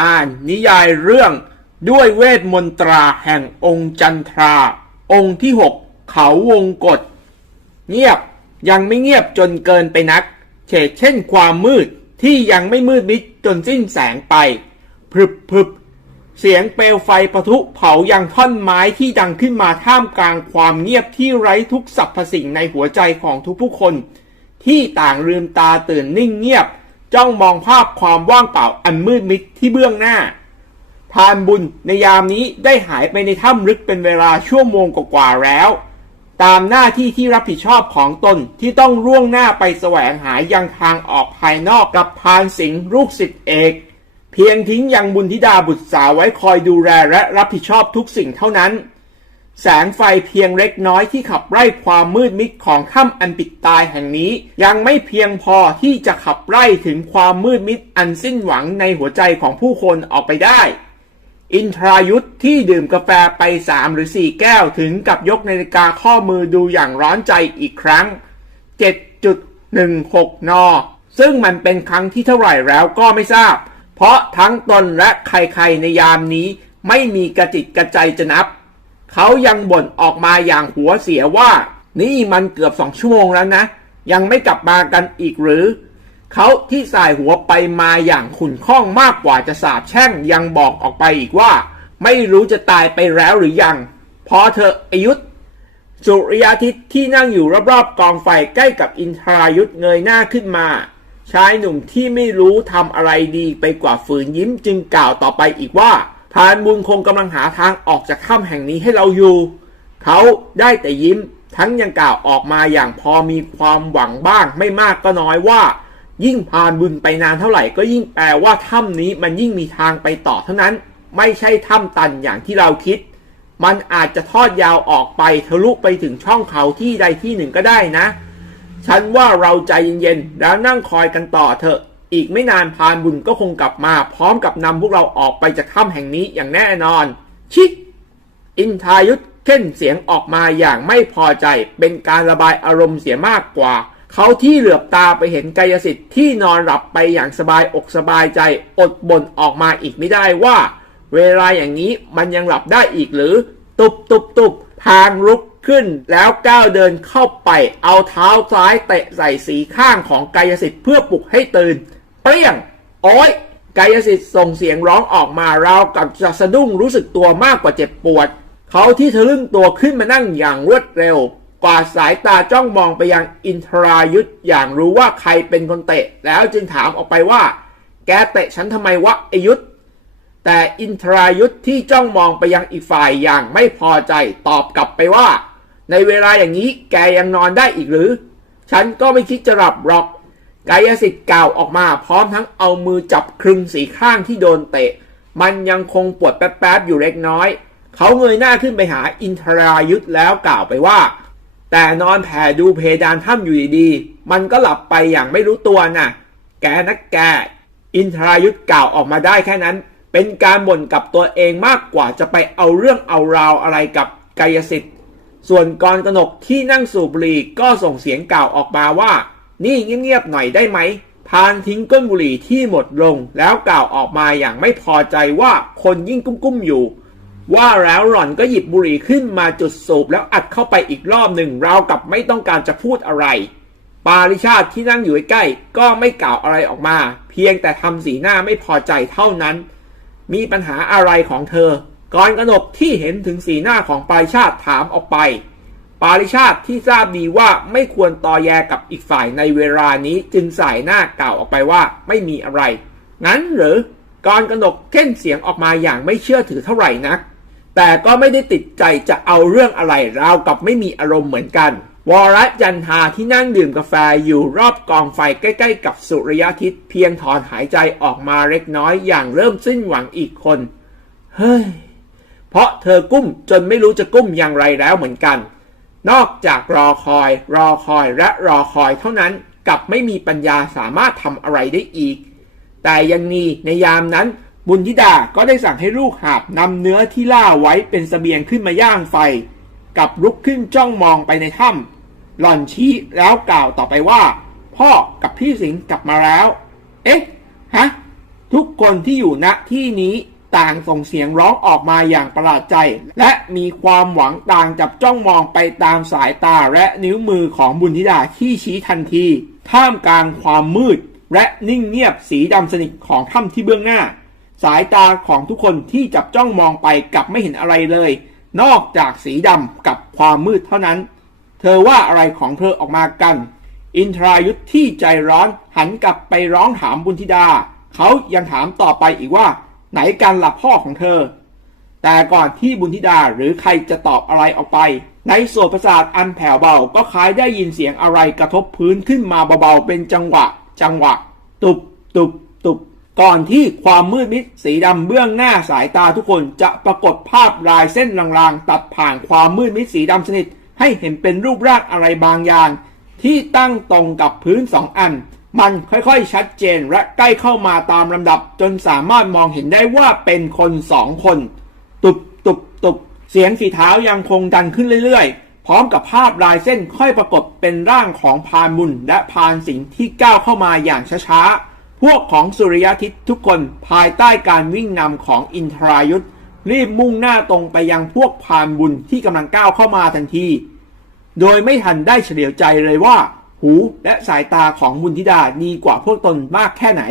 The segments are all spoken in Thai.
อ่านนิยายเรื่องด้วยเวทมนตราแห่งองค์จันทรา องค์ที่หกเขาวงกฏเงียบยังไม่เงียบจนเกินไปนัก เฉกเช่นความมืดที่ยังไม่มืดมิดจนสิ้นแสงไปพรึบพรึบเสียงเปลวไฟปะทุเผายังท่อนไม้ที่ดังขึ้นมาท่ามกลางความเงียบที่ไร้ทุกสรรพสิ่งในหัวใจของทุกผู้คน ที่ต่างลืมตาตื่นนิ่งเงียบ จ้องมองภาพความว่างเปล่าอันมืดมิดที่เบื้องหน้าพรานบุญในยามนี้ได้หายไปในถ้ำลึกเป็นเวลาชั่วโมงกว่าๆแล้ว ตามหน้าที่ที่รับผิดชอบของตนที่ต้องร่วงหน้าไปแสวงหายังทางออกภายนอกกับพานสิงห์ลูกศิษย์เอก เพียงทิ้งยังบุญธิดาบุตรสาวไว้คอยดูแลและรับผิดชอบทุกสิ่งเท่านั้น แสงไฟเพียงเล็กน้อยที่ขับไล่ความมืดมิดของถ้ำอันปิดตายแห่งนี้ ยังไม่เพียงพอที่จะขับไล่ถึงความมืดมิดอันสิ้นหวังในหัวใจของผู้คนออกไปได้ อินทรายุทธที่ดื่มกาแฟไปสามหรือสี่แก้วถึงกับยกนาฬิกาข้อมือดูอย่างร้อนใจอีกครั้ง 7.16 น ซึ่งมันเป็นครั้งที่เท่าไหร่แล้วก็ไม่ทราบ เพราะทั้งตนและใครๆในยามนี้ไม่มีกระจิตกระใจจะนับ เขายังบ่นออกมาอย่างหัวเสียว่า นี่มันเกือบสองชั่วโมงแล้วนะ ยังไม่กลับมากันอีกหรือ เขาที่สายหัวไปมาอย่างขุ่นข้องมากกว่าจะสาบแช่งยังบอกออกไปอีกว่า ไม่รู้จะตายไปแล้วหรือยัง พอเธออายุธสุริยาทิตที่นั่งอยู่รอบๆกองไฟใกล้กับอินทรายุทธเงยหน้าขึ้นมาชายหนุ่มที่ไม่รู้ทำอะไรดีไปกว่าฝืนยิ้มจึงกล่าวต่อไปอีกว่า พานบุญคงกำลังหาทางออกจากถ้ำแห่งนี้ให้เราอยู่ เขาได้แต่ยิ้มทั้งยังกล่าวออกมาอย่างพอมีความหวังบ้างไม่มากก็น้อยว่า ยิ่งพานบุญไปนานเท่าไหร่ก็ยิ่งแปลว่าถ้ำนี้มันยิ่งมีทางไปต่อเท่านั้น ไม่ใช่ถ้ำตันอย่างที่เราคิด มันอาจจะทอดยาวออกไปทะลุไปถึงช่องเขาที่ใดที่หนึ่งก็ได้นะ ฉันว่าเราใจเย็นๆแล้วนั่งคอยกันต่อเถอะ อีกไม่นานพานบุญก็คงกลับมาพร้อมกับนำพวกเราออกไปจากถ้ำแห่งนี้อย่างแน่นอน ชิ อินทายุทธเค้นเสียงออกมาอย่างไม่พอใจเป็นการระบายอารมณ์เสียมากกว่า เขาที่เหลือบตาไปเห็นกายสิทธิ์ที่นอนหลับไปอย่างสบายอกสบายใจอดบ่นออกมาอีกไม่ได้ว่า เวลาอย่างนี้มันยังหลับได้อีกหรือ ตุบตุบตุบพางลุกขึ้นแล้วก้าวเดินเข้าไปเอาเท้าซ้ายเตะใส่สีข้างของกายสิทธิ์เพื่อปลุกให้ตื่น เปรี้ยง โอ้ยกายสิทธิ์ส่งเสียงร้องออกมาราวกับจะสะดุ้งรู้สึกตัวมากกว่าเจ็บปวด เขาที่ทะลึ่งตัวขึ้นมานั่งอย่างรวดเร็ว กวาดสายตาจ้องมองไปยังอินทรายุทธอย่างรู้ว่าใครเป็นคนเตะ แล้วจึงถามออกไปว่า แกเตะฉันทำไมวะไอยุทธแต่อินทรายุทธที่จ้องมองไปยังอีกฝ่ายอย่างไม่พอใจตอบกลับไปว่า ในเวลาอย่างนี้แกยังนอนได้อีกหรือ ฉันก็ไม่คิดจะหลับหรอก กายสิทธิ์กล่าวออกมาพร้อมทั้งเอามือจับครึงสีข้างที่โดนเตะ มันยังคงปวดแป๊บๆอยู่เล็กน้อย เขาเงยหน้าขึ้นไปหาอินทรายุทธแล้วกล่าวไปว่า แต่นอนแผ่ดูเพดานถ้ำอยู่ดีๆมันก็หลับไปอย่างไม่รู้ตัวน่ะ แกนักแก อินทรายุทธกล่าวออกมาได้แค่นั้น เป็นการบ่นกับตัวเองมากกว่าจะไปเอาเรื่องเอาราวอะไรกับกายสิทธิ์ ส่วนกรกนกที่นั่งสูบบุหรี่ก็ส่งเสียงกล่าวออกมาว่า นี่เงียบๆหน่อยได้ไหม พานทิ้งก้นบุหรี่ที่หมดลง แล้วกล่าวออกมาอย่างไม่พอใจว่าคนยิ่งกุ้มๆอยู่ ว่าแล้วหล่อนก็หยิบบุหรี่ขึ้นมาจุดสูบแล้วอัดเข้าไปอีกรอบหนึ่งราวกับไม่ต้องการจะพูดอะไร ปาริชาติที่นั่งอยู่ใกล้ก็ไม่กล่าวอะไรออกมา เพียงแต่ทำสีหน้าไม่พอใจเท่านั้น มีปัญหาอะไรของเธอ ก่อนกนกที่เห็นถึงสีหน้าของปาริชาติถามออกไป ปาริชาติที่ทราบดีว่าไม่ควรตอแยกับอีกฝ่ายในเวลานี้จึงสายหน้ากล่าวออกไปว่าไม่มีอะไร งั้นหรือก่อนกนกเค้นเสียงออกมาอย่างไม่เชื่อถือเท่าไหร่นัก แต่ก็ไม่ได้ติดใจจะเอาเรื่องอะไรราวกับไม่มีอารมณ์เหมือนกัน วรจันทาที่นั่งดื่มกาแฟอยู่รอบกองไฟใกล้ ๆ กับสุริยทิตเพียงถอนหายใจออกมาเล็กน้อยอย่างเริ่มสิ้นหวังอีกคน เฮ้ย เพราะเธอกุ้มจนไม่รู้จะกุ้มอย่างไรแล้วเหมือนกัน นอกจากรอคอย รอคอยและรอคอยเท่านั้นกับไม่มีปัญญาสามารถทำอะไรได้อีก แต่ยังมีในยามนั้นบุญธิดาก็ได้สั่งให้ลูกหาบนำเนื้อที่ล่าไว้เป็นสเสบียงขึ้นมาย่างไฟ กับลุกขึ้นจ้องมองไปในถ้ำหล่อนชี้แล้วกล่าวต่อไปว่า พ่อกับพี่สิงห์กลับมาแล้ว เอ๊ะ ฮะ ทุกคนที่อยู่ณที่นี้ ต่างส่งเสียงร้องออกมาอย่างประหลาดใจ และมีความหวังต่างจับจ้องมองไปตามสายตาและนิ้วมือของบุญธิดาที่ชี้ทันที ท่ามกลางความมืด และนิ่งเงียบสีดำสนิทของถ้ำที่เบื้องหน้า สายตาของทุกคนที่จับจ้องมองไปกลับไม่เห็นอะไรเลย นอกจากสีดำกับความมืดเท่านั้น เธอว่าอะไรของเธอออกมากันอินทรายุทธที่ใจร้อนหันกลับไปร้องถามบุญธิดา เขายังถามต่อไปอีกว่า ไหนกันล่ะพ่อของเธอ แต่ก่อนที่บุญธิดาหรือใครจะตอบอะไรออกไป ในส่วนประสาทอันแผ่วเบาก็คล้ายได้ยินเสียงอะไรกระทบพื้นขึ้นมาเบาๆเป็นจังหวะ จังหวะ ตุบตุบตุบก่อนที่ความมืดมิดสีดำเบื้องหน้าสายตาทุกคนจะปรากฏภาพลายเส้นลางๆ ตัดผ่านความมืดมิดสีดำสนิทให้เห็นเป็นรูปร่างอะไรบางอย่าง ที่ตั้งตรงกับพื้นสองอัน มันค่อยๆชัดเจนและใกล้เข้ามาตามลำดับ จนสามารถมองเห็นได้ว่าเป็นคนสองคน ตุบตุบตุบเสียงฝีเท้ายังคงดังขึ้นเรื่อยๆ พร้อมกับภาพลายเส้นค่อยปรากฏเป็นร่างของพานบุญและพานสิงห์ที่ก้าวเข้ามาอย่างช้าๆ พวกของสุริยทิศทุกคนภายใต้การวิ่งนำของอินทรายุทธรีบมุ่งหน้าตรงไปยังพวกพานบุญที่กำลังก้าวเข้ามาทันที โดยไม่ทันได้เฉลียวใจเลยว่า หูและสายตาของบุญธิดาดีกว่าพวกตนมากแค่ไหน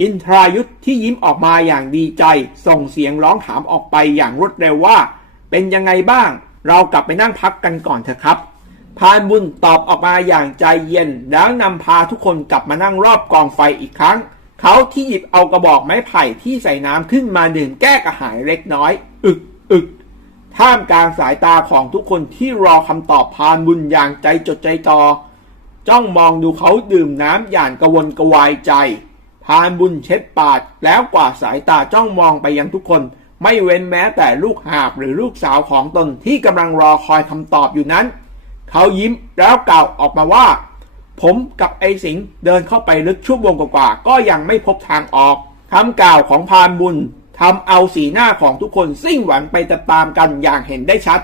อินทรายุทธที่ยิ้มออกมาอย่างดีใจ ส่งเสียงร้องถามออกไปอย่างรวดเร็วว่า เป็นยังไงบ้าง เรากลับไปนั่งพักกันก่อนเถอะครับ พานบุญตอบออกมาอย่างใจเย็น แล้วนำพาทุกคนกลับมานั่งรอบกองไฟอีกครั้ง เขาที่หยิบเอากระบอกไม้ไผ่ที่ใส่น้ำขึ้นมาดื่มแก้กระหายเล็กน้อย อึกอึกท่ามกลางสายตาของทุกคนที่รอคำตอบพานบุญอย่างใจจดใจจ่อ จ้องมองดูเขาดื่มน้ำอย่างกระวนกระวายใจพานบุญเช็ดปากแล้วกวาดสายตาจ้องมองไปยังทุกคน ไม่เว้นแม้แต่ลูกหาบหรือลูกสาวของตนที่กำลังรอคอยคำตอบอยู่นั้น เขายิ้มแล้วกล่าวออกมาว่า ผมกับไอสิงเดินเข้าไปลึกชั่วโมงกว่าๆก็ยังไม่พบทางออกคำกล่าวของพานบุญทำเอาสีหน้าของทุกคนสิ้นหวังไปตามๆกันอย่างเห็นได้ชัด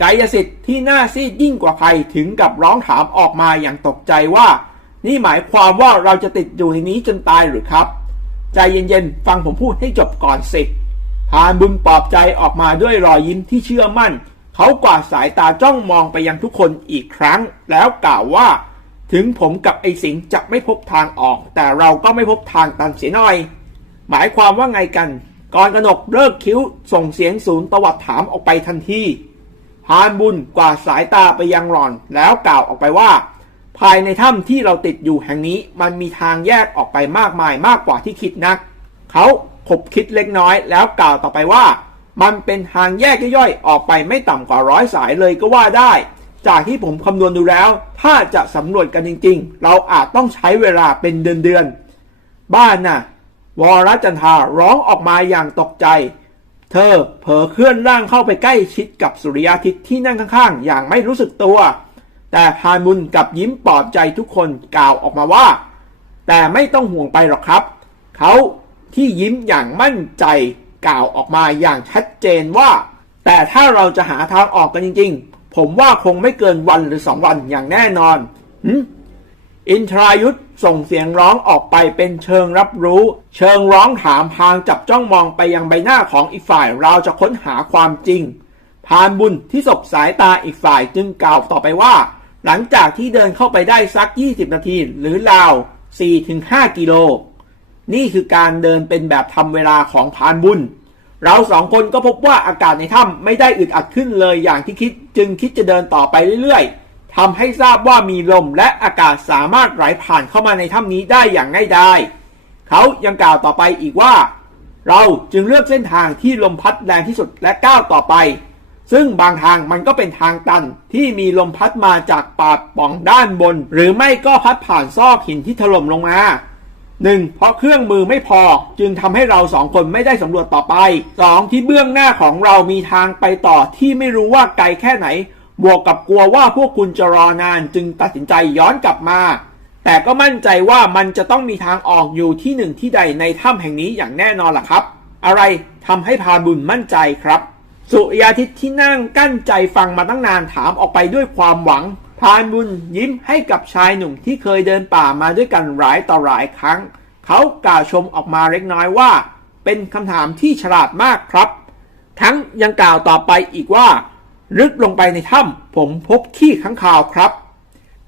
กายสิทธิ์ที่หน้าซีดยิ่งกว่าใครถึงกับร้องถามออกมาอย่างตกใจว่า นี่หมายความว่าเราจะติดอยู่ในนี้จนตายหรือครับ ใจเย็นๆ ฟังผมพูดให้จบก่อนสิพานบุญปลอบใจออกมาด้วยรอยยิ้มที่เชื่อมั่น เขากวาดสายตาจ้องมองไปยังทุกคนอีกครั้ง แล้วกล่าวว่า ถึงผมกับไอ้สิงจะไม่พบทางออก แต่เราก็ไม่พบทางตันเสียหน่อย หมายความว่าไงกันก่อนกนกเลิกคิ้วส่งเสียงศูนย์ตวัดถามออกไปทันที พานบุญกวาดสายตาไปยังหลอน แล้วกล่าวออกไปว่า ภายในถ้ำที่เราติดอยู่แห่งนี้มันมีทางแยกออกไปมากมายมากกว่าที่คิดนัก เขาขบคิดเล็กน้อยแล้วกล่าวต่อไปว่า มันเป็นทางแยกย่อยๆออกไปไม่ต่ำกว่าร้อยสายเลยก็ว่าได้ จากที่ผมคำนวณดูแล้ว ถ้าจะสำรวจกันจริง ๆ เราอาจต้องใช้เวลาเป็นเดือนๆบ้านน่ะวรจันทราร้องออกมาอย่างตกใจ เธอเผลอเคลื่อนร่างเข้าไปใกล้ชิดกับสุริยาทิตย์ที่นั่งข้างๆ อย่างไม่รู้สึกตัว แต่พานบุญกับยิ้มปลอบใจทุกคนกล่าวออกมาว่า แต่ไม่ต้องห่วงไปหรอกครับ เขาที่ยิ้มอย่างมั่นใจกล่าวออกมาอย่างชัดเจนว่า แต่ถ้าเราจะหาทางออกกันจริงๆ ผมว่าคงไม่เกินวันหรือสองวันอย่างแน่นอนอินทรายุทธ ส่งเสียงร้องออกไปเป็นเชิงรับรู้ เชิงร้องถามพางจับจ้องมองไปยังใบหน้าของอีกฝ่ายเราจะค้นหาความจริง พานบุญที่สบสายตาอีกฝ่ายจึงกล่าวต่อไปว่า หลังจากที่เดินเข้าไปได้สัก 20 นาทีหรือราว 4-5 กิโล นี่คือการเดินเป็นแบบทำเวลาของพานบุญ เราสองคนก็พบว่าอากาศในถ้ำไม่ได้อึดอัดขึ้นเลยอย่างที่คิด จึงคิดจะเดินต่อไปเรื่อยๆ ทำให้ทราบว่ามีลมและอากาศสามารถไหลผ่านเข้ามาในถ้ำนี้ได้อย่างง่ายดายเขายังกล่าวต่อไปอีกว่า เราจึงเลือกเส้นทางที่ลมพัดแรงที่สุดและก้าวต่อไป ซึ่งบางทางมันก็เป็นทางตันที่มีลมพัดมาจากป่าป่องด้านบน หรือไม่ก็พัดผ่านซอกหินที่ถล่มลงมาหนึ่งเพราะเครื่องมือไม่พอจึงทำให้เราสองคนไม่ได้สำรวจต่อไปสองที่เบื้องหน้าของเรามีทางไปต่อที่ไม่รู้ว่าไกลแค่ไหน บวกกับกลัวว่าพวกคุณจะรอนานจึงตัดสินใจย้อนกลับมา แต่ก็มั่นใจว่ามันจะต้องมีทางออกอยู่ที่หนึ่งที่ใดในถ้ำแห่งนี้อย่างแน่นอนล่ะครับ อะไรทำให้พาบุญมั่นใจครับ สุยาทิตที่นั่งกั้นใจฟังมาตั้งนานถามออกไปด้วยความหวัง พานบุญยิ้มให้กับชายหนุ่มที่เคยเดินป่ามาด้วยกันหลายต่อหลายครั้ง เขากล่าวชมออกมาเล็กน้อยว่า เป็นคำถามที่ฉลาดมากครับ ทั้งยังกล่าวต่อไปอีกว่า ลึกลงไปในถ้ำผมพบขี้ข้างคาวครับ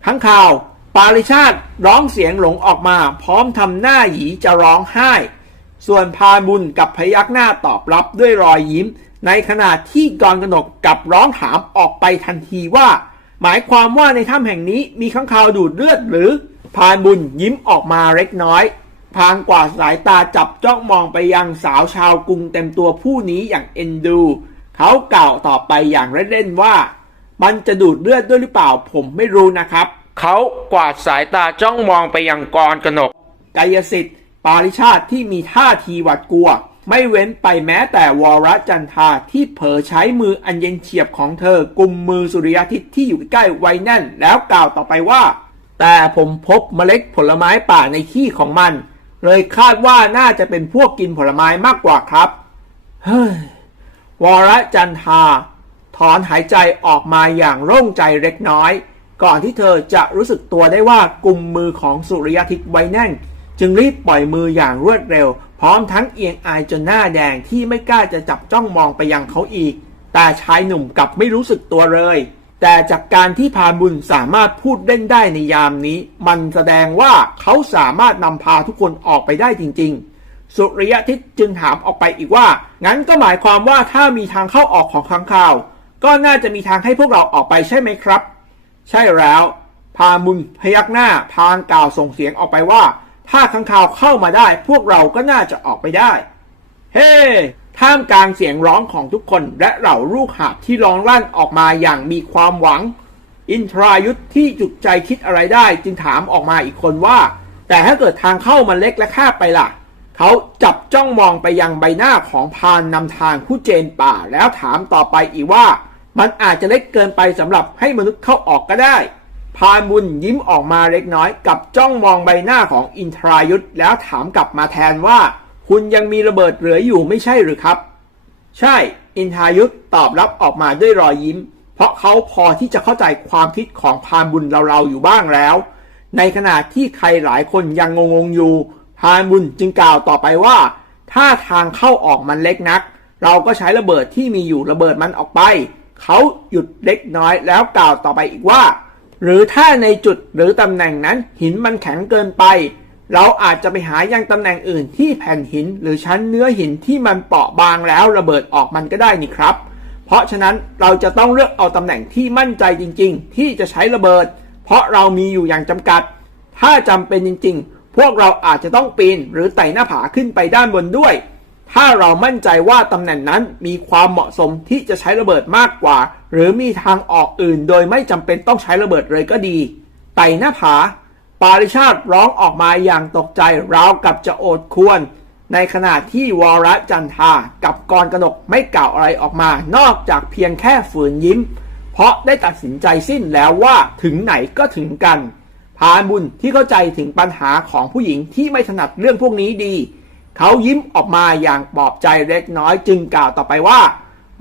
ข้างข่าว ปาริชาติร้องเสียงหลงออกมา พร้อมทำหน้าหยีจะร้องไห้ ส่วนพานบุญกับพยักหน้าตอบรับด้วยรอยยิ้ม ในขณะที่กรกนกกับร้องถามออกไปทันทีว่า หมายความว่าในถ้ำแห่งนี้มีข้างคาวดูดเลือดหรือพานบุญยิ้มออกมาเล็กน้อยพางกว่าดสายตาจับจ้องมองไปยังสาวชาวกรุงเต็มตัวผู้นี้อย่างเอ็นดู เขากล่าวต่อไปอย่างเล่นๆว่า มันจะดูดเลือดด้วยหรือเปล่าผมไม่รู้นะครับ เขากวาดสายตาจ้องมองไปยังกรกนกกายสิทธิ์ ปาริชาติที่มีท่าทีหวาดกลัว ไม่เว้นไปแม้แต่วรจันทราที่เผลอใช้มืออันเย็นเฉียบของเธอกุมมือสุริยทิตที่อยู่ใกล้ไว้แน่น แล้วกล่าวต่อไปว่า แต่ผมพบเมล็ดผลไม้ป่าในขี้ของมัน เลยคาดว่าน่าจะเป็นพวกกินผลไม้มากกว่าครับ เฮ้ย วรจันทราถอนหายใจออกมาอย่างโล่งใจเล็กน้อย ก่อนที่เธอจะรู้สึกตัวได้ว่ากลุ่มมือของสุริยทิตไว้แน่น จึงรีบปล่อยมืออย่างรวดเร็ว พร้อมทั้งเอียงอายจนหน้าแดงที่ไม่กล้าจะจับจ้องมองไปยังเขาอีก แต่ชายหนุ่มกลับไม่รู้สึกตัวเลย แต่จากการที่พานบุญสามารถพูดเล่นได้ในยามนี้ มันแสดงว่าเขาสามารถนำพาทุกคนออกไปได้จริง ๆ สุริยทิตจึงถามออกไปอีกว่า งั้นก็หมายความว่าถ้ามีทางเข้าออกของค้างคาว ก็น่าจะมีทางให้พวกเราออกไปใช่ไหมครับ ใช่แล้ว พามุนพยักหน้าพางกล่าวส่งเสียงออกไปว่า ถ้าข้างคาวเข้ามาได้ พวกเราก็น่าจะออกไปได้ เฮ้ท่ามกลางเสียงร้องของทุกคนและเหล่าลูกหาบที่ร้องลั่นออกมาอย่างมีความหวัง อินทรายุทธที่จุกใจคิดอะไรได้จึงถามออกมาอีกคนว่า แต่ถ้าเกิดทางเข้ามันเล็กและแคบไปล่ะ เขาจับจ้องมองไปยังใบหน้าของพานนำทางผู้เจนป่า แล้วถามต่อไปอีกว่า มันอาจจะเล็กเกินไปสำหรับให้มนุษย์เข้าออกก็ได้ พานบุญยิ้มออกมาเล็กน้อย กับจ้องมองใบหน้าของอินทรายุทธแล้วถามกลับมาแทนว่า คุณยังมีระเบิดเหลืออยู่ไม่ใช่หรือครับ ใช่ อินทรายุทธตอบรับออกมาด้วยรอยยิ้ม เพราะเขาพอที่จะเข้าใจความคิดของพานบุญเราๆอยู่บ้างแล้ว ในขณะที่ใครหลายคนยังงงๆอยู่ พานบุญจึงกล่าวต่อไปว่า ถ้าทางเข้าออกมันเล็กนัก เราก็ใช้ระเบิดที่มีอยู่ระเบิดมันออกไป เขาหยุดเล็กน้อยแล้วกล่าวต่อไปอีกว่า หรือถ้าในจุดหรือตำแหน่งนั้นหินมันแข็งเกินไป เราอาจจะไปหายังตำแหน่งอื่นที่แผ่นหินหรือชั้นเนื้อหินที่มันเปราะบางแล้วระเบิดออกมันก็ได้นี่ครับ เพราะฉะนั้นเราจะต้องเลือกเอาตำแหน่งที่มั่นใจจริง ๆ ที่จะใช้ระเบิด เพราะเรามีอยู่อย่างจำกัด ถ้าจำเป็นจริง ๆ พวกเราอาจจะต้องปีนหรือไต่หน้าผาขึ้นไปด้านบนด้วย ถ้าเรามั่นใจว่าตำแหน่งนั้นมีความเหมาะสมที่จะใช้ระเบิดมากกว่า หรือมีทางออกอื่น โดยไม่จำเป็นต้องใช้ระเบิดเลยก็ดี ไต่หน้าผา ปาริชาติร้องออกมาอย่างตกใจราวกับจะโอดควร ในขณะที่วรจันทากับกรกนกไม่กล่าวอะไรออกมา นอกจากเพียงแค่ฝืนยิ้ม เพราะได้ตัดสินใจสิ้นแล้วว่าถึงไหนก็ถึงกัน พานบุญที่เข้าใจถึงปัญหาของผู้หญิงที่ไม่ถนัดเรื่องพวกนี้ดี เขายิ้มออกมาอย่างปลอบใจเล็กน้อยจึงกล่าวต่อไปว่า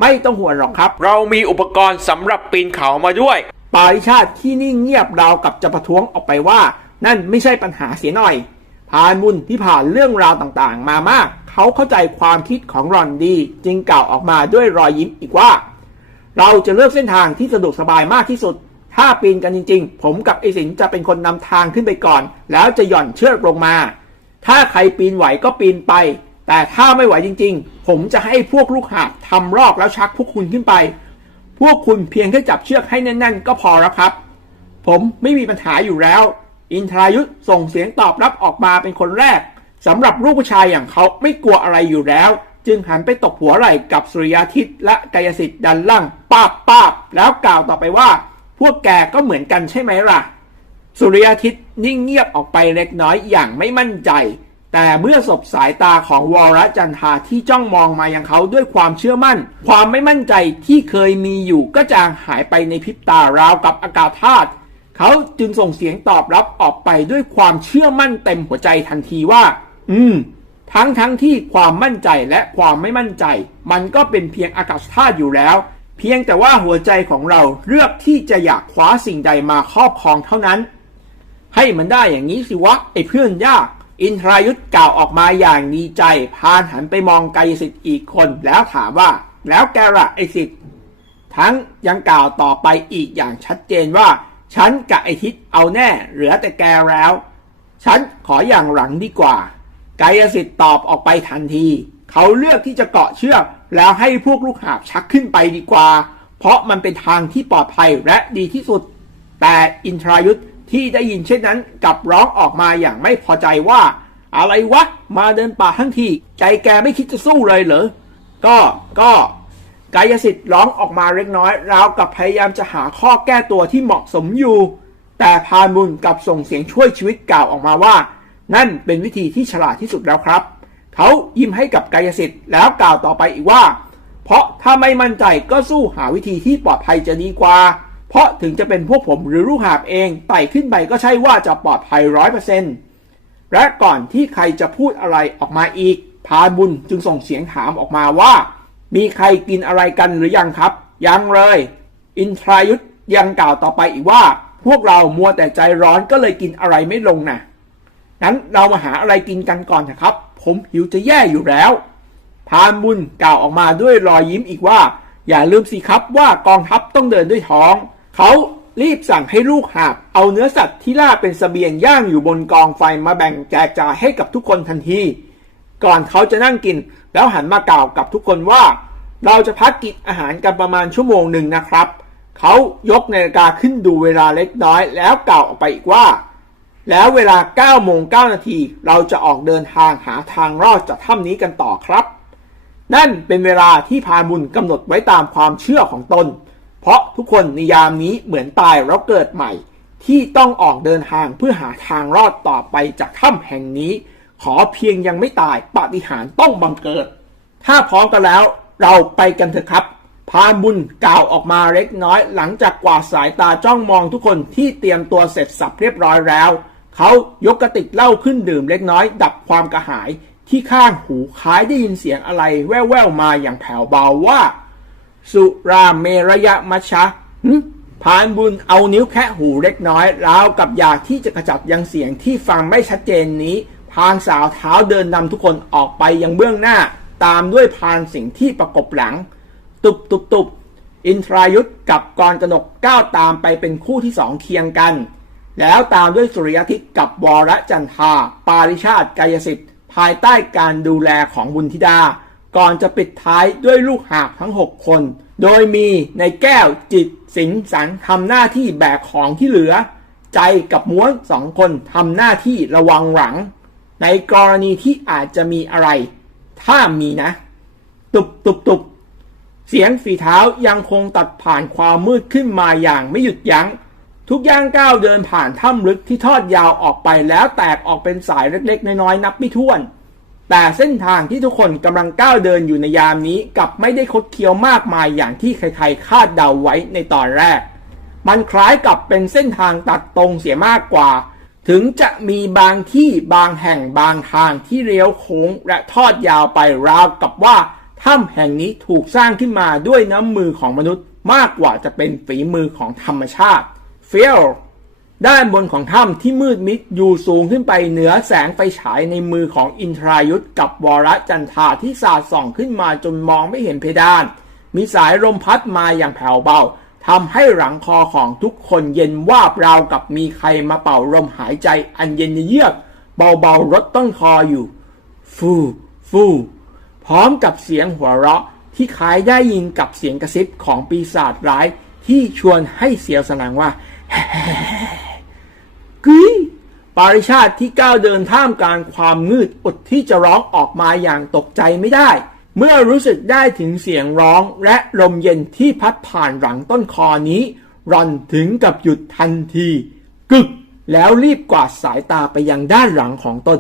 ไม่ต้องห่วงหรอกครับ เรามีอุปกรณ์สำหรับปีนเขามาด้วย ปาริชาติที่นิ่งเงียบราวกับจะประท้วงออกไปว่า นั่นไม่ใช่ปัญหาเสียหน่อย พานบุญที่ผ่านเรื่องราวต่างๆ มามาก เขาเข้าใจความคิดของรอนดี จึงกล่าวออกมาด้วยรอยยิ้มอีกว่า เราจะเลือกเส้นทางที่สะดวกสบายมากที่สุด ถ้าปีนกันจริง ๆ ผมกับไอสินจะเป็นคนนำทางขึ้นไปก่อน แล้วจะหย่อนเชือกลงมา ถ้าใครปีนไหวก็ปีนไป แต่ถ้าไม่ไหวจริง ๆ ผมจะให้พวกลูกหาบทำรอกแล้วชักพวกคุณขึ้นไป พวกคุณเพียงแค่จับเชือกให้แน่น ๆ ก็พอแล้วครับ ผมไม่มีปัญหาอยู่แล้ว อินทรายุทธส่งเสียงตอบรับออกมาเป็นคนแรกสำหรับลูกผู้ชายอย่างเขาไม่กลัวอะไรอยู่แล้ว จึงหันไปตบหัวไหล่กับสุริยาทิตและกายสิทธิ์ดันล่างป้าบป้าบแล้วกล่าวต่อไปว่า พวกแกก็เหมือนกันใช่ไหมล่ะ สุริยทิตนิ่งเงียบออกไปเล็กน้อยอย่างไม่มั่นใจ แต่เมื่อสบสายตาของวรจันทาที่จ้องมองมายังเขาด้วยความเชื่อมั่น ความไม่มั่นใจที่เคยมีอยู่ก็จางหายไปในพริบตาราวกับอากาศธาตุเขาจึงส่งเสียงตอบรับออกไปด้วยความเชื่อมั่นเต็มหัวใจทันทีว่า อืม ทั้งทั้งที่ความมั่นใจและความไม่มั่นใจ มันก็เป็นเพียงอากาศธาตุอยู่แล้ว เพียงแต่ว่าหัวใจของเราเลือกที่จะอยากคว้าสิ่งใดมาครอบครองเท่านั้น ให้มันได้อย่างนี้สิวะไอ้เพื่อนยาก อินทรายุทธ์กล่าวออกมาอย่างดีใจ พานหันไปมองไกยสิทธิ์อีกคน แล้วถามว่า แล้วแกละไอสิทธิ์ทั้งยังกล่าวต่อไปอีกอย่างชัดเจนว่า ฉันกับไอทิศเอาแน่ เหลือแต่แกแล้ว ฉันขออย่างหลังดีกว่า ไกยสิทธิ์ตอบออกไปทันที เขาเลือกที่จะเกาะเชือก แล้วให้พวกลูกหาบชักขึ้นไปดีกว่า เพราะมันเป็นทางที่ปลอดภัยและดีที่สุด แต่อินทรายุทธ์ที่ได้ยินเช่นนั้นกลับร้องออกมาอย่างไม่พอใจว่า อะไรวะ มาเดินป่าทั้งทีใจแกไม่คิดจะสู้เลยเหรอ ก็ก็กายสิทธิ์ร้องออกมาเล็กน้อยราวกับพยายามจะหาข้อแก้ตัวที่เหมาะสมอยู่ แต่พานบุญกับส่งเสียงช่วยชีวิตกล่าวออกมาว่า นั่นเป็นวิธีที่ฉลาดที่สุดแล้วครับ เขายิ้มให้กับกายสิทธิ์แล้วกล่าวต่อไปอีกว่า เพราะถ้าไม่มั่นใจก็สู้หาวิธีที่ปลอดภัยจะดีกว่า เพราะถึงจะเป็นพวกผมหรือลูกหาบเองไต่ขึ้นไปก็ใช่ว่าจะปลอดภัยร้อยเปอร์เซ็นต์และก่อนที่ใครจะพูดอะไรออกมาอีก พานบุญจึงส่งเสียงถามออกมาว่า มีใครกินอะไรกันหรือยังครับ ยังเลย อินทรายุทธยังกล่าวต่อไปอีกว่า พวกเรามัวแต่ใจร้อนก็เลยกินอะไรไม่ลงนะนั้นเรามาหาอะไรกินกันก่อนนะครับ ผมหิวจะแย่อยู่แล้ว พานบุญกล่าวออกมาด้วยรอยยิ้มอีกว่า อย่าลืมสิครับว่ากองทัพต้องเดินด้วยท้อง เขารีบสั่งให้ลูกหาบเอาเนื้อสัตว์ที่ล่าเป็นสเสบียงย่างอยู่บนกองไฟมาแบ่งแจกจ่ายให้กับทุกคนทันที ก่อนเขาจะนั่งกิน แล้วหันมากล่าวกับทุกคนว่า เราจะพักกินอาหารกันประมาณชั่วโมงหนึ่งนะครับ เขายกนาฬิกาขึ้นดูเวลาเล็กน้อย แล้วกล่าวออกไปอีกว่า แล้วเวลา9โมง9นาทีเราจะออกเดินทางหาทางรอดจากถ้ำนี้กันต่อครับ นั่นเป็นเวลาที่พานบุญกำหนดไว้ตามความเชื่อของตน เพราะทุกคนในยามนี้เหมือนตายแล้วเกิดใหม่ ที่ต้องออกเดินทางเพื่อหาทางรอดต่อไปจากถ้ำแห่งนี้ ขอเพียงยังไม่ตายปาฏิหาริย์ต้องบังเกิด ถ้าพร้อมกันแล้วเราไปกันเถอะครับพานบุญกล่าวออกมาเล็กน้อย หลังจากกวาดสายตาจ้องมองทุกคนที่เตรียมตัวเสร็จสับเรียบร้อยแล้ว เขายกกระติกเหล้าขึ้นดื่มเล็กน้อย ดับความกระหาย ที่ข้างหูคล้ายได้ยินเสียงอะไร แว่วๆมาอย่างแผ่วเบาว่า สุราเมรยะมัชะพานบุญเอานิ้วแคะหูเล็กน้อยราวกับอยากที่จะกระจับยังเสียงที่ฟังไม่ชัดเจนนี้ พานสาวเท้าเดินนำทุกคนออกไปยังเบื้องหน้า ตามด้วยพานสิ่งที่ประกบหลัง ตุบตุบตุบอินทรายุทธกับกรกนกก้าวตามไปเป็นคู่ที่สองเคียงกัน แล้วตามด้วยสุริยทิตกับวรจันทา ปาริชาติกายสิทธิ์ ภายใต้การดูแลของบุญธิดา ก่อนจะปิดท้ายด้วยลูกหาบทั้ง 6 คน โดยมีในแก้วจิตสิงสังทำหน้าที่แบกของที่เหลือ ใจกับม้วนสองคนทำหน้าที่ระวังหลัง ในกรณีที่อาจจะมีอะไร ถ้ามีนะ ตุบตุบตุบเสียงฝีเท้ายังคงตัดผ่านความมืดขึ้นมาอย่างไม่หยุดยัง้ง ทุกย่างก้าวเดินผ่านถ้ำลึกที่ทอดยาวออกไปแล้วแตกออกเป็นสายเล็กๆ น้อยๆนับไม่ถ้วน แต่เส้นทางที่ทุกคนกำลังก้าวเดินอยู่ในยามนี้กลับไม่ได้คดเคี้ยวมากมายอย่างที่ใครๆ คาดเดาไว้ในตอนแรก มันคล้ายกับเป็นเส้นทางตัดตรงเสียมากกว่า ถึงจะมีบางที่บางแห่งบางทางที่เลี้ยวโค้งและทอดยาวไปราวกับว่าถ้ำแห่งนี้ถูกสร้างขึ้นมาด้วยน้ำมือของมนุษย์มากกว่าจะเป็นฝีมือของธรรมชาติ เฟลด้านบนของถ้ำที่มืดมิดอยู่สูงขึ้นไปเหนือแสงไฟฉายในมือของอินทรายุทธกับวรจันทาที่สาดส่องขึ้นมาจนมองไม่เห็นเพดาน มีสายลมพัดมาอย่างแผ่วเบาทำให้หลังคอของทุกคนเย็นวาบราวกับมีใครมาเป่าลมหายใจอันเย็นเยือก เบาๆรดต้นคออยู่ ฟูฟูพร้อมกับเสียงหัวเราะที่คล้ายได้ยินกับเสียงกระซิบของปีศาจร้ายที่ชวนให้เสียวสนังว่า กรีปาริชาติที่ก้าวเดินท่ามกลางความมืดอดที่จะร้องออกมาอย่างตกใจไม่ได้ เมื่อรู้สึกได้ถึงเสียงร้องและลมเย็นที่พัดผ่านหลังต้นคอนี้รอนถึงกับหยุดทันที กึก แล้วรีบกวาดสายตาไปยังด้านหลังของตน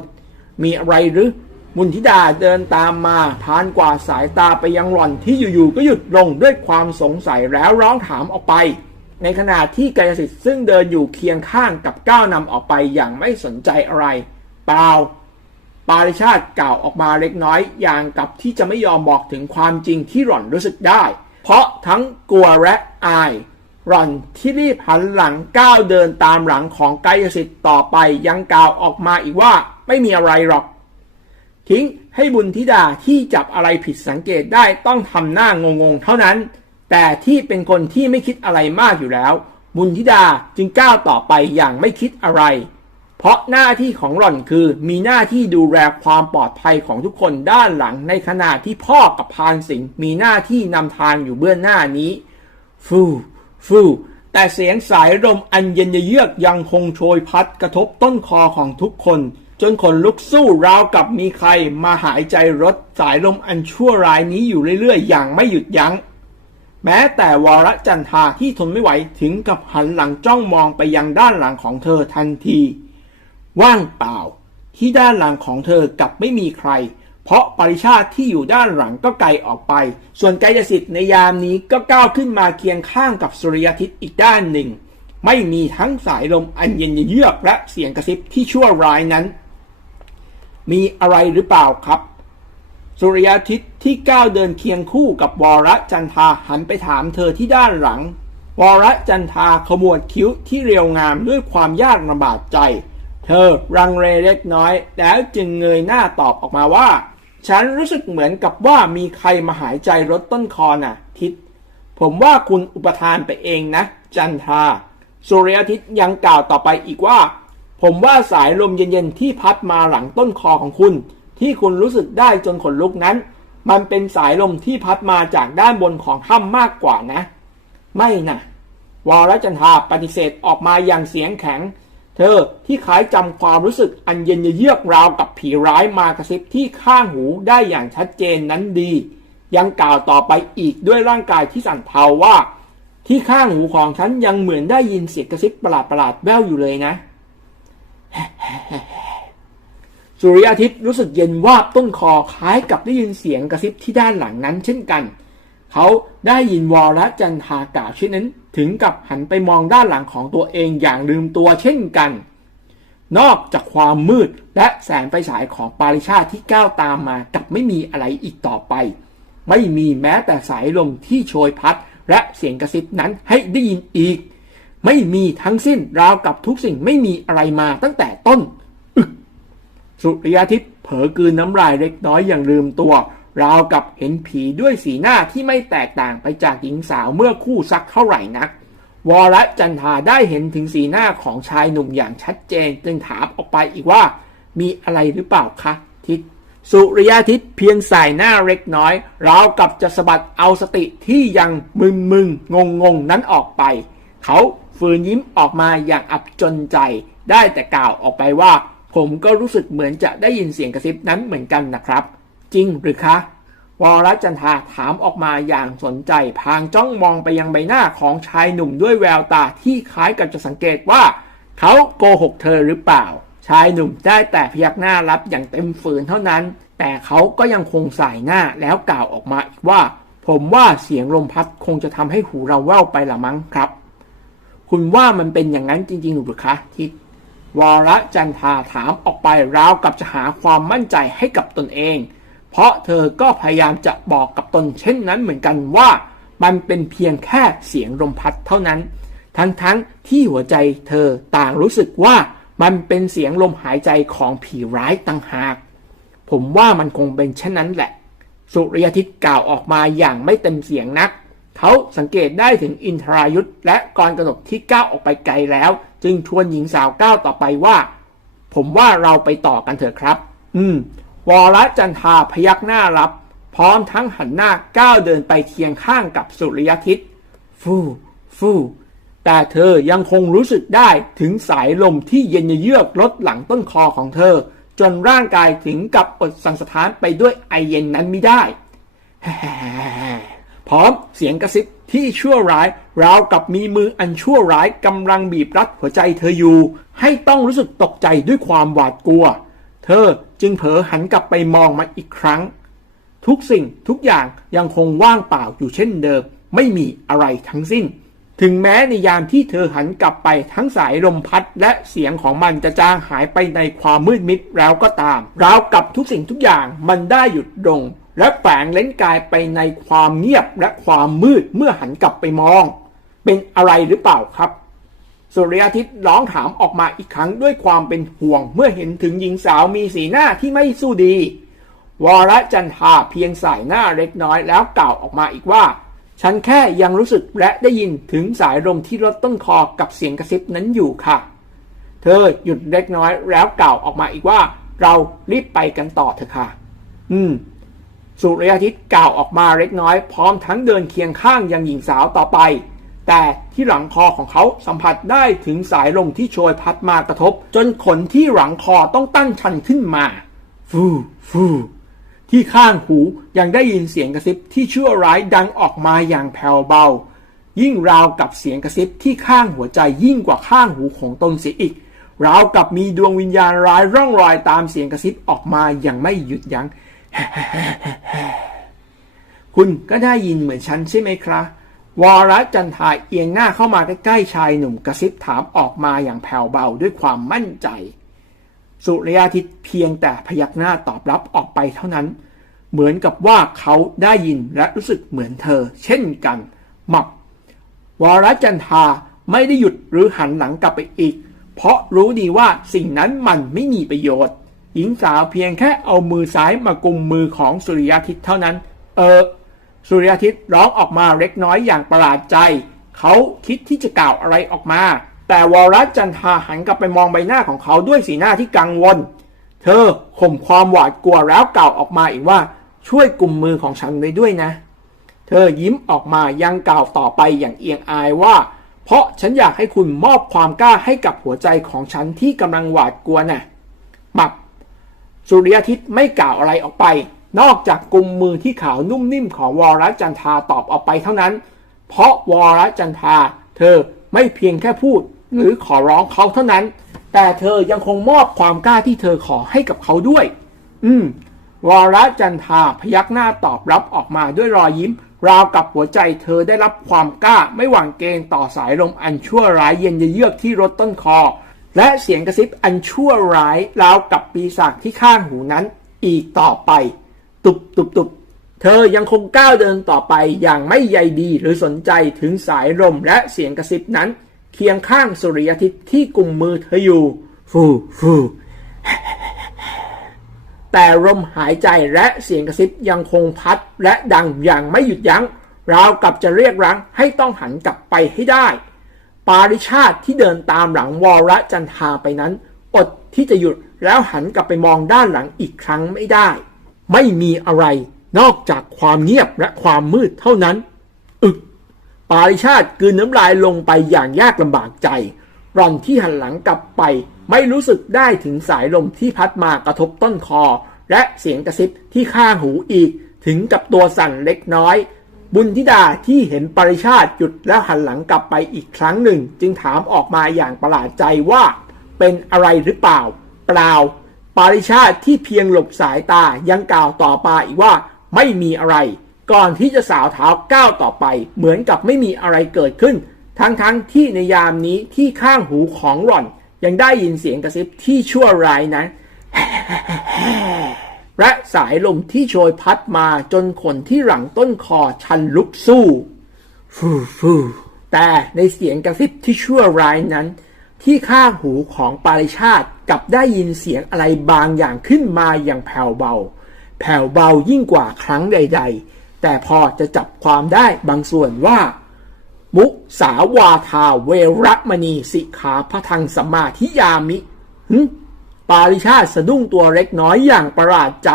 มีอะไรหรือมุนทิดาเดินตามมาพานกวาดสายตาไปยังหล่อนที่อยู่ๆก็หยุดลงด้วยความสงสัยแล้วร้องถามออกไป ในขณะที่กายสิทธิ์ซึ่งเดินอยู่เคียงข้างกับก้าวนำออกไปอย่างไม่สนใจอะไรเปล่าปาริชาติกล่าวออกมาเล็กน้อยอย่างกับที่จะไม่ยอมบอกถึงความจริงที่หล่อนรู้สึกได้ เพราะทั้งกลัวและอาย หล่อนที่รีบหันหลังก้าวเดินตามหลังของกายสิทธิ์ต่อไปยังกล่าวออกมาอีกว่าไม่มีอะไรหรอก ทิ้งให้บุญธิดาที่จับอะไรผิดสังเกตได้ต้องทำหน้างงๆเท่านั้น แต่ที่เป็นคนที่ไม่คิดอะไรมากอยู่แล้ว บุญธิดาจึงก้าวต่อไปอย่างไม่คิดอะไร เพราะหน้าที่ของหล่อนคือมีหน้าที่ดูแลความปลอดภัยของทุกคนด้านหลังในขณะที่พ่อกับพานสิงห์มีหน้าที่นำทางอยู่เบื้องหน้านี้ ฟูฟูแต่เสียงสายลมอันเย็นเยือกยังคงโชยพัดกระทบต้นคอของทุกคน จนขนลุกสู้ราวกับมีใครมาหายใจรถสายลมอันชั่วร้ายนี้อยู่เรื่อยๆ อย่างไม่หยุดยัง้ง แม้แต่วรจันทาที่ทนไม่ไหวถึงกับหันหลังจ้องมองไปยังด้านหลังของเธอทันที ว่างเปล่า ที่ด้านหลังของเธอกลับไม่มีใคร เพราะปริชาติที่อยู่ด้านหลังก็ไกลออกไป ส่วนกายสิทธิ์ในยามนี้ก็ก้าวขึ้นมาเคียงข้างกับสุริยทิศอีกด้านหนึ่ง ไม่มีทั้งสายลมอันเย็นเยือกและเสียงกระซิบที่ชั่วร้ายนั้น มีอะไรหรือเปล่าครับ สุริยทิศที่ก้าวเดินเคียงคู่กับวรจันทาหันไปถามเธอที่ด้านหลัง วรจันทาขมวดคิ้วที่เรียวงามด้วยความยากลำบากใจ เธอรังเลเล็กน้อย แล้วจึงเงยหน้าตอบออกมาว่า ฉันรู้สึกเหมือนกับว่ามีใครมาหายใจรถต้นคอน่ะ ทิศผมว่าคุณอุปทานไปเองนะ จันทาสุริยทิศยังกล่าวต่อไปอีกว่า ผมว่าสายลมเย็นๆที่พัดมาหลังต้นคอของคุณ ที่คุณรู้สึกได้จนขนลุกนั้น มันเป็นสายลมที่พัดมาจากด้านบนของถ้ำมากกว่านะ ไม่นะวรจันทราปฏิเสธออกมาอย่างเสียงแข็ง เธอที่ขายจำความรู้สึกอันเย็นเยือกราวกับผีร้ายมากระซิบที่ข้างหูได้อย่างชัดเจนนั้นดี ยังกล่าวต่อไปอีกด้วยร่างกายที่สั่นเทาว่า ที่ข้างหูของฉันยังเหมือนได้ยินเสียงกระซิบประหลาดๆแว่วอยู่เลยนะ สุริยอาทิตย์รู้สึกเย็นวาบต้นคอคล้ายกับได้ยินเสียงกระซิบที่ด้านหลังนั้นเช่นกัน เขาได้ยินวรจันทากล่าวเช่นนั้น ถึงกับหันไปมองด้านหลังของตัวเองอย่างลืมตัวเช่นกัน นอกจากความมืดและแสงไฟฉายของปาริชาติที่ก้าวตามมากับไม่มีอะไรอีกต่อไป ไม่มีแม้แต่สายลมที่โชยพัด และเสียงกระซิบนั้นให้ได้ยินอีก ไม่มีทั้งสิ้นราวกับทุกสิ่งไม่มีอะไรมาตั้งแต่ต้น สุริยทิพย์เผลอกืนน้ำลายเล็กน้อยอย่างลืมตัว ราวกับเห็นผีด้วยสีหน้าที่ไม่แตกต่างไปจากหญิงสาวเมื่อคู่สักเท่าไหร่นัก วรจันทาได้เห็นถึงสีหน้าของชายหนุ่มอย่างชัดเจนจึงถามออกไปอีกว่า มีอะไรหรือเปล่าคะทิศสุริยทิศเพียงสายหน้าเล็กน้อย ราวกับจะสะบัดเอาสติที่ยังมึนมึนงงงๆนั้นออกไป เขาฝืนยิ้มออกมาอย่างอับจนใจ ได้แต่กล่าวออกไปว่า ผมก็รู้สึกเหมือนจะได้ยินเสียงกระซิบนั้นเหมือนกันนะครับ จริงหรือคะวรจันทาถามออกมาอย่างสนใจ พางจ้องมองไปยังใบหน้าของชายหนุ่มด้วยแววตาที่คล้ายกับจะสังเกตว่า เขาโกหกเธอหรือเปล่า ชายหนุ่มได้แต่พยักหน้ารับอย่างเต็มฝืนเท่านั้น แต่เขาก็ยังคงสายหน้าแล้วกล่าวออกมาอีกว่า ผมว่าเสียงลมพัดคงจะทำให้หูเราแว่วไปละมั้งครับ คุณว่ามันเป็นอย่างนั้นจริงๆหรือคะทิศ วรจันทาถามออกไปราวกับจะหาความมั่นใจให้กับตนเอง เพราะเธอก็พยายามจะบอกกับตนเช่นนั้นเหมือนกันว่า มันเป็นเพียงแค่เสียงลมพัดเท่านั้น ทั้งๆทที่หัวใจเธอต่างรู้สึกว่ามันเป็นเสียงลมหายใจของผีร้ายต่างหาก ผมว่ามันคงเป็นเช่นนั้นแหละ สุริยทิตกล่าวออกมาอย่างไม่เต็มเสียงนัก เขาสังเกตได้ถึงอินทรายุทธและกรกนกที่ก้าวออกไปไกลแล้ว จึงชวนหญิงสาวก้าวต่อไปว่า ผมว่าเราไปต่อกันเถอะครับ อืม วรจันทราพยักหน้ารับ พร้อมทั้งหันหน้าก้าวเดินไปเคียงข้างกับสุริยทิตฟู่ฟู่แต่เธอยังคงรู้สึกได้ถึงสายลมที่เย็นเยือกลดหลังต้นคอของเธอ จนร่างกายถึงกับอดสั่นสะท้านไปด้วยไอเย็นนั้นไม่ได้พร้อมเสียงกระซิบ ที่ชั่วร้ายราวกับมีมืออันชั่วร้ายกำลังบีบรัดหัวใจเธออยู่ ให้ต้องรู้สึกตกใจด้วยความหวาดกลัว เธอจึงเผลอหันกลับไปมองมันอีกครั้ง ทุกสิ่งทุกอย่างยังคงว่างเปล่าอยู่เช่นเดิม ไม่มีอะไรทั้งสิ้น ถึงแม้ในยามที่เธอหันกลับไปทั้งสายลมพัดและเสียงของมันจะจางหายไปในความมืดมิดแล้วก็ตาม ราวกับทุกสิ่งทุกอย่างมันได้หยุดลง และแฝงเล้นกายไปในความเงียบและความมืดเมื่อหันกลับไปมอง เป็นอะไรหรือเปล่าครับ สุริยทิตร้องถามออกมาอีกครั้งด้วยความเป็นห่วงเมื่อเห็นถึงหญิงสาวมีสีหน้าที่ไม่สู้ดี วรจันทาเพียงสายหน้าเล็กน้อยแล้วกล่าวออกมาอีกว่า ฉันแค่ยังรู้สึกและได้ยินถึงสายลมที่ลดต้นคอกับเสียงกระซิบนั้นอยู่ค่ะ เธอหยุดเล็กน้อยแล้วกล่าวออกมาอีกว่า เรารีบไปกันต่อเถอะค่ะ อืม สุริยทิตย์กล่าวออกมาเล็กน้อย พร้อมทั้งเดินเคียงข้างยังหญิงสาวต่อไป แต่ที่หลังคอของเขาสัมผัสได้ถึงสายลมที่โชยพัดมากระทบ จนขนที่หลังคอต้องตั้งชันขึ้นมา ฟูฟูที่ข้างหูยังได้ยินเสียงกระซิบที่ชั่วร้ายดังออกมาอย่างแผ่วเบา ยิ่งราวกับเสียงกระซิบที่ข้างหัวใจยิ่งกว่าข้างหูของตนเสียอีกราวกับมีดวงวิญญาณร้ายร่องรอยตามเสียงกระซิบออกมาอย่างไม่หยุดยัง้ง คุณก็ได้ยินเหมือนฉันใช่ไหมครับวรจันทราเอียงหน้าเข้ามาใกล้ๆชายหนุ่มกระซิบถามออกมาอย่างแผ่วเบาด้วยความมั่นใจ สุริยาทิตเพียงแต่พยักหน้าตอบรับออกไปเท่านั้น เหมือนกับว่าเขาได้ยินและรู้สึกเหมือนเธอ เช่นกันหมับวรจันทาไม่ได้หยุดหรือหันหลังกลับไปอีก เพราะรู้ดีว่าสิ่งนั้นมันไม่มีประโยชน์ หญิงสาวเพียงแค่เอามือซ้ายมากุมมือของสุริยาทิตเท่านั้น เออ สุริยาทิตร้องออกมาเล็กน้อยอย่างประหลาดใจ เขาคิดที่จะกล่าวอะไรออกมา แต่วรจันทาหันกลับไปมองใบหน้าของเขาด้วยสีหน้าที่กังวล เธอข่มความหวาดกลัวแล้วกล่าวออกมาอีกว่าช่วยกุมมือของฉันไว้ด้วยนะ เธอยิ้มออกมายังกล่าวต่อไปอย่างเอียงอายว่า เพราะฉันอยากให้คุณมอบความกล้าให้กับหัวใจของฉันที่กำลังหวาดกลัวน่ะหมับ สุริยทิตไม่กล่าวอะไรออกไป นอกจากกุมมือที่ขาวนุ่มนิ่มของวรจันทาตอบออกไปเท่านั้น เพราะวรจันทา เธอไม่เพียงแค่พูด หรือขอร้องเขาเท่านั้น แต่เธอยังคงมอบความกล้าที่เธอขอให้กับเขาด้วย อืม วรจันทาพยักหน้าตอบรับออกมาด้วยรอยยิ้ม ราวกับหัวใจเธอได้รับความกล้าไม่หวั่นเกรงต่อสายลมอันชั่วร้ายเย็นเยือกที่รดต้นคอ และเสียงกระซิบอันชั่วร้ายราวกับปีศาจที่ข้างหูนั้นอีกต่อไป ตุบตุบตุบเธอยังคงก้าวเดินต่อไปอย่างไม่ใยดีหรือสนใจถึงสายลมและเสียงกระซิบนั้น เคียงข้างสุริยทิตที่กุมมือเธออยู่ ฟูฟูแต่ลมหายใจและเสียงกระซิบยังคงพัดและดังอย่างไม่หยุดยัง้งราวกับจะเรียกรั้งให้ต้องหันกลับไปให้ได้ ปาริชาติที่เดินตามหลังวรจันทาไปนั้น อดที่จะหยุดแล้วหันกลับไปมองด้านหลังอีกครั้งไม่ได้ ไม่มีอะไรนอกจากความเงียบและความมืดเท่านั้น อึก ปาริชาติกืนน้ำลายลงไปอย่างยากลำบากใจรอนที่หันหลังกลับไป ไม่รู้สึกได้ถึงสายลมที่พัดมากระทบต้นคอ และเสียงกระซิบที่ข้างหูอีก ถึงกับตัวสั่นเล็กน้อย บุญธิดาที่เห็นปริชาติหยุดแล้วหันหลังกลับไปอีกครั้งหนึ่ง จึงถามออกมาอย่างประหลาดใจว่า เป็นอะไรหรือเปล่า เปล่า ปริชาติที่เพียงหลบสายตายังกล่าวต่อไปอีกว่าไม่มีอะไร ก่อนที่จะสาวเท้าก้าวต่อไป เหมือนกับไม่มีอะไรเกิดขึ้น ทั้งๆทที่ในยามนี้ที่ข้างหูของหล่อน ยังได้ยินเสียงกระซิบที่ชั่วร้ายนั้น และสายลมที่โชยพัดมาจนขนที่หลังต้นคอชันลุกสู้ฟูฟูแต่ในเสียงกระซิบที่ชั่วร้ายนั้น ที่ข้างหูของปาริชาติกลับได้ยินเสียงอะไรบางอย่างขึ้นมาอย่างแผ่วเบา แผ่วเบายิ่งกว่าครั้งใด ๆ แต่พอจะจับความได้บางส่วนว่า มุสาวาทาเวรมณีสิกขาพระทังสมมาธิยามิหึ ปาริชาติสะดุ้งตัวเล็กน้อยอย่างประหลาดใจ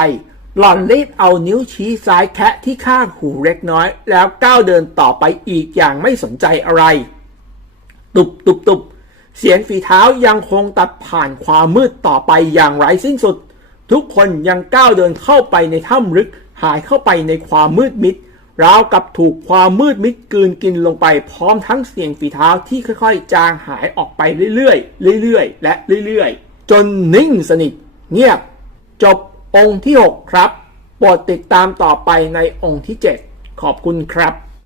หล่อนรีบเอานิ้วชี้ซ้ายแคะที่ข้างหูเล็กน้อย แล้วก้าวเดินต่อไปอีกอย่างไม่สนใจอะไร ตุบตุบตุบเสียงฝีเท้ายังคงตัดผ่านความมืดต่อไปอย่างไร้สิ้นสุด ทุกคนยังก้าวเดินเข้าไปในถ้ำลึกหายเข้าไปในความมืดมิดราวกับถูกความมืดมิดกืนกินลงไปพร้อมทั้งเสียงฝีเท้าที่ค่อยๆ จางหายออกไปเรื่อยๆ เรื่อยๆ และเรื่อยๆ จนนิ่งสนิทเงียบ จบองค์ที่ 6 ครับ โปรดติดตามต่อไปในองค์ที่ 7 ขอบคุณครับ